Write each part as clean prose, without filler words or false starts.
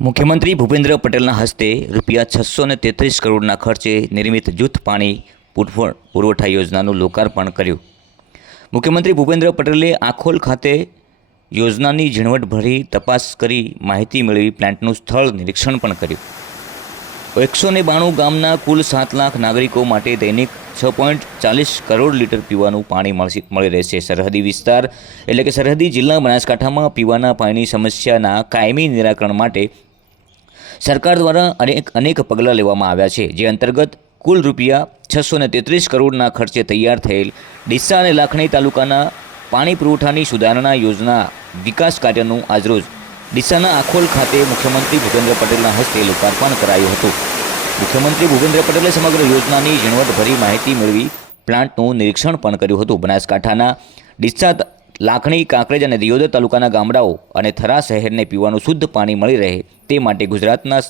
મુખ્યમંત્રી ભૂપેન્દ્ર પટેલના હસ્તે ₹633 કરોડના ખર્ચે નિર્મિત જૂથ પાણી પુરવઠા યોજનાનું લોકાર્પણ કર્યું। મુખ્યમંત્રી ભૂપેન્દ્ર પટેલે આખોલ ખાતે યોજનાની ઝીણવટભરી તપાસ કરી માહિતી મેળવી પ્લાન્ટનું સ્થળ નિરીક્ષણ પણ કર્યું। 192 ગામના કુલ 7 લાખ નાગરિકો માટે દૈનિક 6.40 કરોડ લીટર પીવાનું પાણી મળી રહેશે। સરહદી વિસ્તાર એટલે કે સરહદી જિલ્લા બનાસકાંઠામાં પીવાના પાણીની સમસ્યાના કાયમી નિરાકરણ માટે સરકાર દ્વારા અનેક પગલાં લેવામાં આવ્યા છે, જે અંતર્ગત કુલ ₹633 કરોડના ખર્ચે તૈયાર થયેલ ડીસા અને લાખણી તાલુકાના પાણી પુરવઠાની સુધારણા યોજના વિકાસ કાર્યનું આજરોજ ડીસાના આખોલ ખાતે મુખ્યમંત્રી ભૂપેન્દ્ર પટેલના હસ્તે લોકાર્પણ કરાયું હતું। મુખ્યમંત્રી ભૂપેન્દ્ર પટેલે સમગ્ર યોજનાની ઝીણવટભરી માહિતી મેળવી પ્લાન્ટનું નિરીક્ષણ પણ કર્યું હતું। બનાસકાંઠાના ડીસા, લાખણી, કાંકરેજ અને દિયોદર તાલુકાના ગામડાઓ અને થરા શહેરને પીવાનું શુદ્ધ પાણી મળી રહે તે માટે ગુજરાતના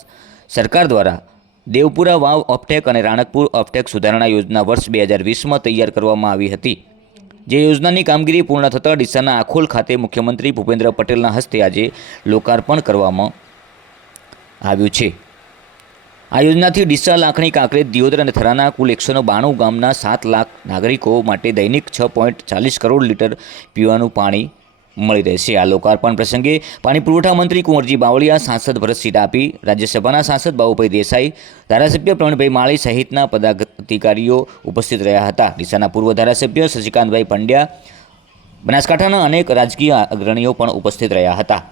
સરકાર દ્વારા દેવપુરા વાવ ઓપટેક અને રાણકપુર ઓપટેક સુધારણા યોજના વર્ષ 2020માં તૈયાર કરવામાં આવી હતી, જે યોજનાની કામગીરી પૂર્ણ થતાં ડીસાના આખોલ ખાતે મુખ્યમંત્રી ભૂપેન્દ્ર પટેલના હસ્તે આજે લોકાર્પણ કરવામાં આવ્યું છે। આ યોજનાથી ડીસા, લાખણી, કાંકરેજ, દિયોદર અને થરાના કુલ 192 ગામના 7 લાખ નાગરિકો માટે દૈનિક 6.40 કરોડ લીટર પીવાનું પાણી મળી રહેશે। આ લોકાર્પણ પ્રસંગે પાણી પુરવઠા મંત્રી કુંવરજી બાવળિયા, સાંસદ ભરતસિંહ ડાભી, રાજ્યસભાના સાંસદ બાબુભાઈ દેસાઈ, ધારાસભ્ય પ્રવીણભાઈ માળી સહિતના પદાધિકારીઓ ઉપસ્થિત રહ્યા હતા। ડીસાના પૂર્વ ધારાસભ્ય શશિકાંતભાઈ પંડ્યા, બનાસકાંઠાના અનેક રાજકીય અગ્રણીઓ પણ ઉપસ્થિત રહ્યા હતા।